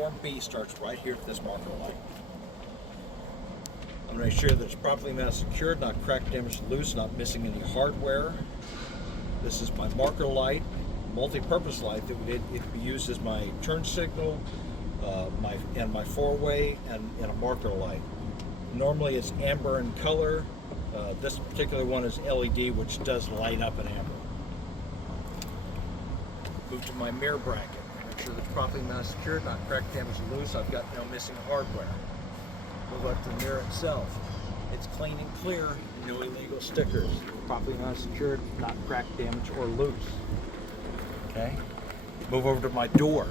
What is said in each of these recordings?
Form B starts right here at this marker light. I'm going to make sure that it's properly mounted, secured, not cracked, damaged, loose, not missing any hardware. This is my marker light, multi-purpose light that it could be used as my turn signal, my four-way, and a marker light. Normally it's amber in color. This particular one is LED, which does light up in amber. Move to my mirror bracket. Make sure that it's properly mounted, secured, not cracked, damaged, loose. I've got no missing hardware. Move up to the mirror itself. It's clean and clear, no illegal stickers. Properly mounted, secured, not cracked, damaged, or loose. Okay. Move over to my door.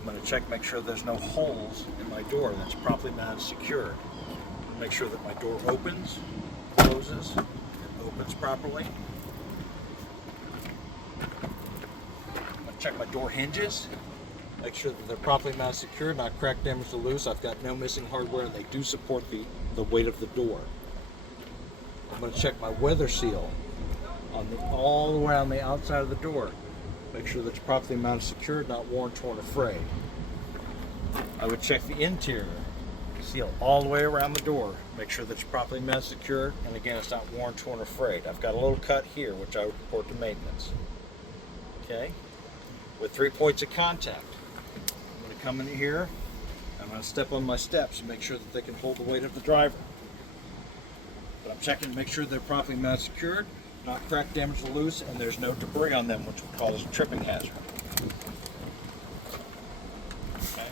I'm going to check, make sure there's no holes in my door. That's properly mounted, secured. Make sure that my door opens, closes, and opens properly. I'm going to check my door hinges. Make sure that they're properly mounted, secured, not cracked, damaged, or loose. I've got no missing hardware, and they do support the weight of the door. I'm going to check my weather seal all the way on the outside of the door. Make sure that it's properly mounted, secured, not worn, torn, or frayed. I would check the interior seal all the way around the door. Make sure that it's properly mounted, secured, and again, it's not worn, torn, or frayed. I've got a little cut here, which I would report to maintenance. Okay, with 3 points of contact. I'm going to come in here. I'm going to step on my steps and make sure that they can hold the weight of the driver. But I'm checking to make sure they're properly mounted, secured, not cracked, damaged, or loose, and there's no debris on them, which would cause a tripping hazard. Okay.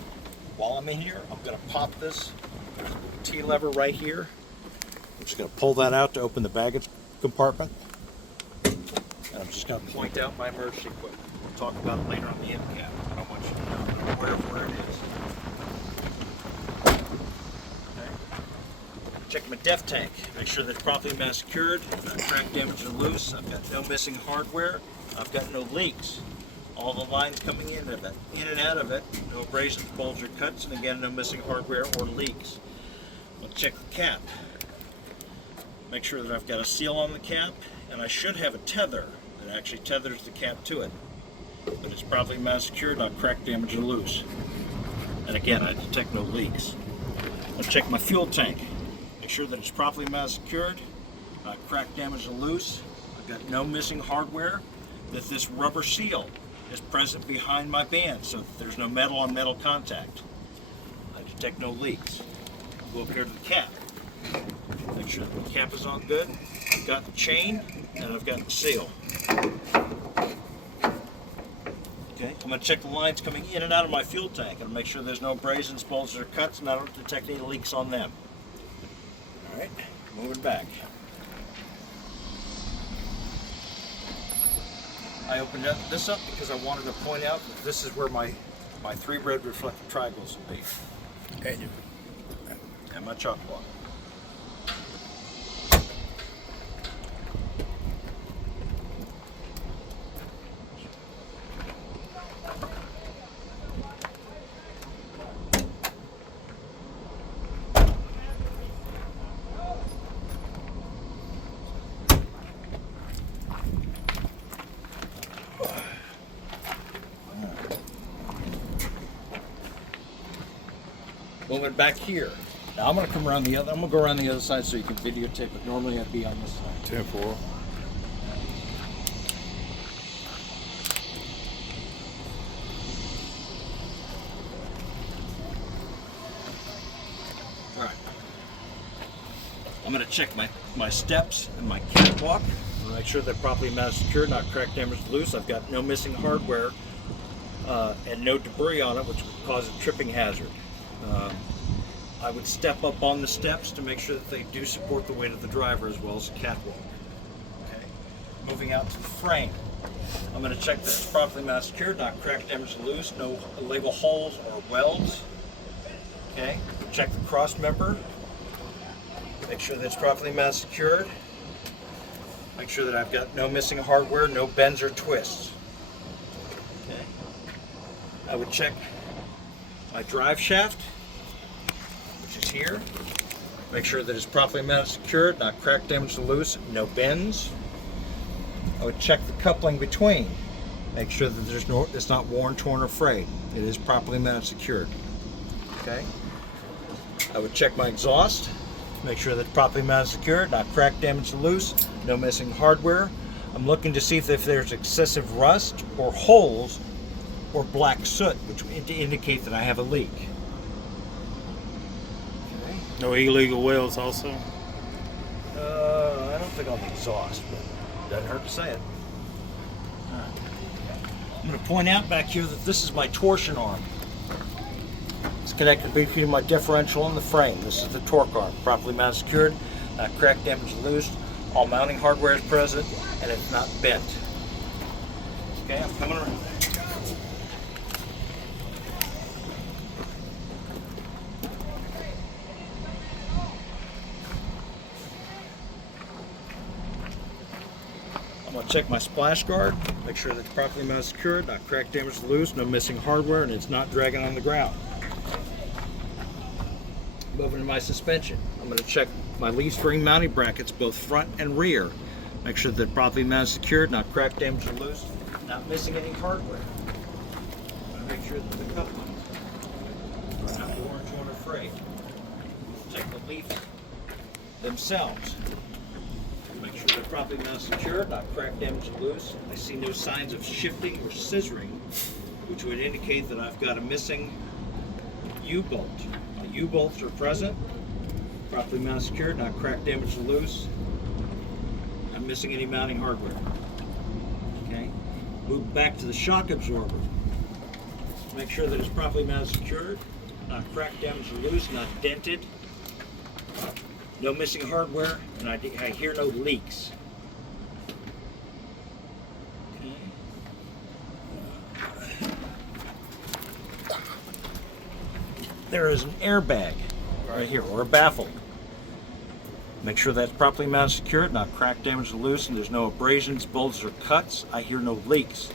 While I'm in here, I'm going to pop this T-lever right here. I'm just going to pull that out to open the baggage compartment. And I'm just going to point out my emergency equipment. We'll talk about it later on the end cap. I don't want you to know. I'm aware of where it is. Check my def tank, make sure that it's properly mounted, secured, not cracked, damaged, or loose. I've got no missing hardware. I've got no leaks. All the lines coming in and out of it, no abrasions, bulges, or cuts, and again, no missing hardware or leaks. I'll check the cap. Make sure that I've got a seal on the cap, and I should have a tether that actually tethers the cap to it. But it's properly mounted, secured, not cracked, damaged, or loose. And again, I detect no leaks. I'll check my fuel tank. Make sure that it's properly mounted, secured, not cracked, damaged, or loose. I've got no missing hardware. That this rubber seal is present behind my band so that there's no metal on metal contact. I detect no leaks. Go up here to the cap. Make sure that the cap is on good. I've got the chain and I've got the seal. Okay, I'm going to check the lines coming in and out of my fuel tank and make sure there's no abrasions, bulges, or cuts, and I don't detect any leaks on them. All right, moving back. I opened this up because I wanted to point out that this is where my 3 red reflective triangles will be. And my chalk block. Moving back here. Now I'm going to come around the other. I'm going to go around the other side so you can videotape it. Normally I'd be on this side. 10-4. All right. I'm going to check my steps and my catwalk. Make sure they're properly mounted, secured, not cracked, damaged, loose. I've got no missing hardware and no debris on it, which would cause a tripping hazard. I would step up on the steps to make sure that they do support the weight of the driver as well as the catwalk. Okay. Moving out to the frame. I'm going to check that it's properly mounted, secured, not cracked, damaged, loose, no label holes or welds. Okay. Check the cross member. Make sure that it's properly mounted, secured. Make sure that I've got no missing hardware, no bends or twists. Okay. I would check my drive shaft, which is here. Make sure that it's properly mounted, secured, not cracked, damaged, or loose, no bends. I would check the coupling between. Make sure that it's not worn, torn, or frayed. It is properly mounted, secured. Okay. I would check my exhaust, make sure that it's properly mounted and secured, not cracked, damaged, or loose, no missing hardware. I'm looking to see if there's excessive rust or holes or black soot, which would indicate that I have a leak. Okay. No illegal welds also? I don't think on the exhaust, but doesn't hurt to say it. All right. I'm going to point out back here that this is my torsion arm. It's connected between my differential and the frame. This is the torque arm, properly mounted, secured, not cracked, damaged, or loose. All mounting hardware is present, and it's not bent. Okay, I'm coming around. I'm going to check my splash guard, make sure that it's properly mounted, secured, not cracked, damaged, or loose, no missing hardware, and it's not dragging on the ground. Moving to my suspension, I'm going to check my leaf spring mounting brackets, both front and rear. Make sure that they're properly mounted, secured, not cracked, damaged, or loose, not missing any hardware. I'm going to make sure that the couplings are not worn, torn, or frayed. Check the leaves themselves. Make sure they're properly mounted, secured, not cracked, damaged, or loose. I see no signs of shifting or scissoring, which would indicate that I've got a missing U-bolt. My U-bolts are present, properly mounted, secured, not cracked, damaged, or loose. Not missing any mounting hardware. Okay. Move back to the shock absorber. Make sure that it's properly mounted, secured, not cracked, damaged, or loose, not dented. No missing hardware, and I hear no leaks. Okay. There is an airbag right here, or a baffle. Make sure that's properly mounted, secured, not cracked, damaged, or loose, and there's no abrasions, bulges, or cuts. I hear no leaks.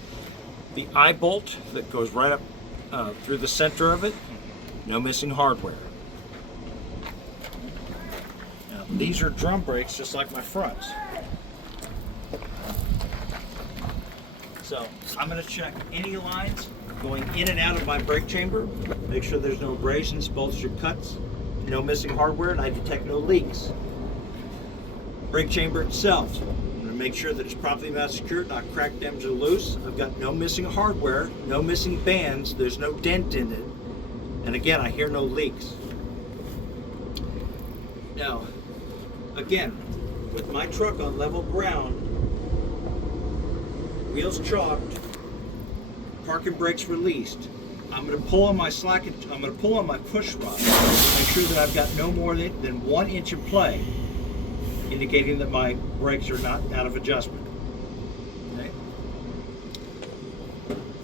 The eye bolt that goes right up through the center of it, no missing hardware. Now, these are drum brakes, just like my fronts. So I'm going to check any lines going in and out of my brake chamber. Make sure there's no abrasions, bulges, or cuts. No missing hardware, and I detect no leaks. Brake chamber itself, I'm going to make sure that it's properly mounted, secured, not cracked, damaged, or loose. I've got no missing hardware, no missing bands, there's no dent in it, and again, I hear no leaks. Now, again, with my truck on level ground, wheels chalked, parking brakes released, I'm going to pull on my I'm going to pull on my push rod, make sure that I've got no more than 1 inch of play, indicating that my brakes are not out of adjustment. Okay.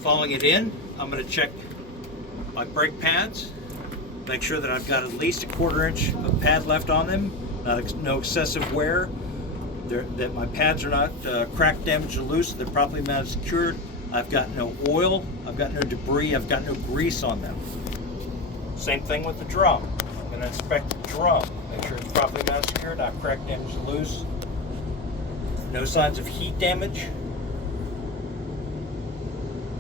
Following it in, I'm going to check my brake pads, make sure that I've got at least a 1/4 inch of pad left on them, no excessive wear, that my pads are not cracked, damaged, or loose, they're properly mounted, secured. I've got no oil, I've got no debris, I've got no grease on them. Same thing with the drum. I'm going to inspect the drum. Make sure it's properly mounted, secured, not cracked, damaged, or loose. No signs of heat damage.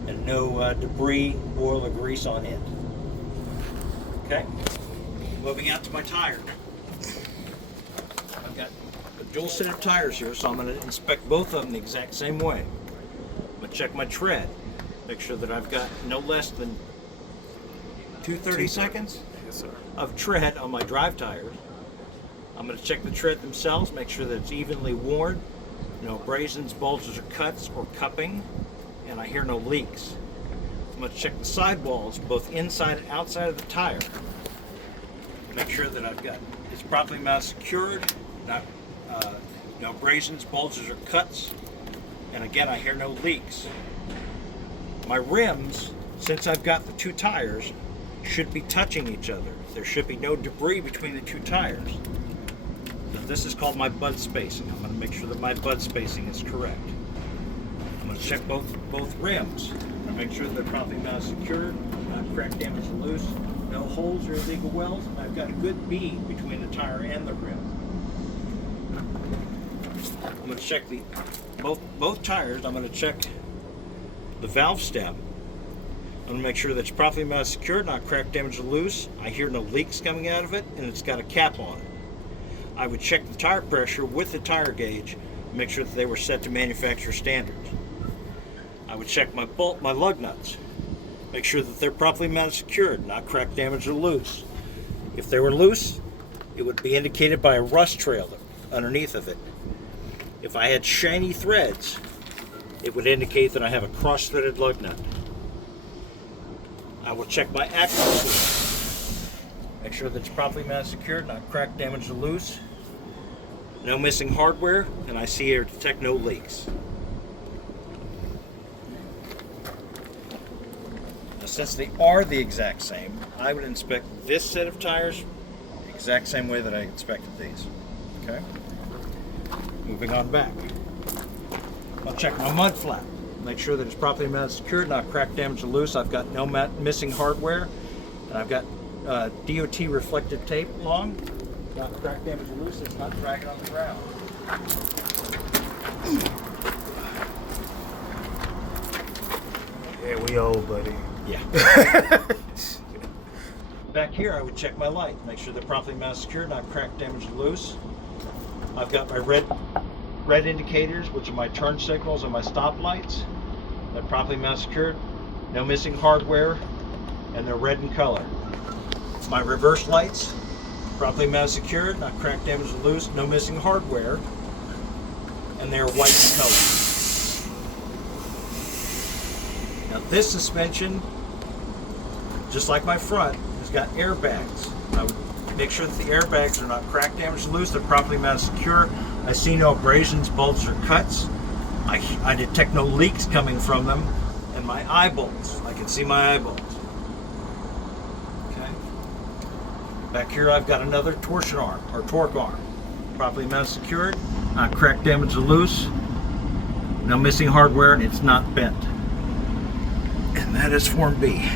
And no debris, oil, or grease on it. Okay? Moving out to my tire. I've got a dual set of tires here, so I'm going to inspect both of them the exact same way. I'm going to check my tread. Make sure that I've got no less than 230 seconds of tread on my drive tires. I'm going to check the tread themselves, make sure that it's evenly worn, no abrasions, bulges, or cuts, or cupping, and I hear no leaks. I'm going to check the sidewalls, both inside and outside of the tire. Make sure that it's properly mounted, secured, no abrasions, bulges, or cuts, and again, I hear no leaks. My rims, since I've got the 2 tires, should be touching each other. There should be no debris between the 2 tires. This is called my bud spacing. I'm going to make sure that my bud spacing is correct. I'm going to check both rims. I'm going to make sure they're properly mounted, secured, not cracked, damaged, or loose, no holes or illegal welds, and I've got a good bead between the tire and the rim. I'm going to check both tires. I'm going to check the valve stem. I'm going to make sure that it's properly mounted secured, not cracked, damaged, or loose. I hear no leaks coming out of it, and it's got a cap on it. I would check the tire pressure with the tire gauge, make sure that they were set to manufacturer standards. I would check my lug nuts, make sure that they're properly mounted secured, not cracked, damaged, or loose. If they were loose, it would be indicated by a rust trail underneath of it. If I had shiny threads, it would indicate that I have a cross-threaded lug nut. I will check my axle seal. Make sure that it's properly mounted secured, not cracked, damaged, or loose. No missing hardware, and I see or detect no leaks. Now, since they are the exact same, I would inspect this set of tires the exact same way that I inspected these. Okay? Moving on back. I'll check my mud flap. Make sure that it's properly mounted secured, not cracked, damaged, or loose. I've got no missing hardware, and I've got DOT reflective tape along. Not cracked, damaged, or loose. It's not dragging on the ground. Yeah, we old, buddy. Yeah. Back here, I would check my light. Make sure they're properly mounted secured, not cracked, damaged, or loose. I've got my red indicators, which are my turn signals and my stop lights. They're properly mounted secured, no missing hardware, and they're red in color. My reverse lights, properly mounted secured, not cracked, damaged, or loose, no missing hardware, and they're white in color. Now this suspension, just like my front, has got airbags. I would make sure that the airbags are not cracked, damaged, or loose, they're properly mounted secure. I see no abrasions, bulges, or cuts. I detect no leaks coming from them. And my eye bolts, I can see my eye bolts. Okay. Back here I've got another torsion arm, or torque arm. Properly mounted secured, not cracked, damaged, or loose. No missing hardware, and it's not bent. And that is Form B.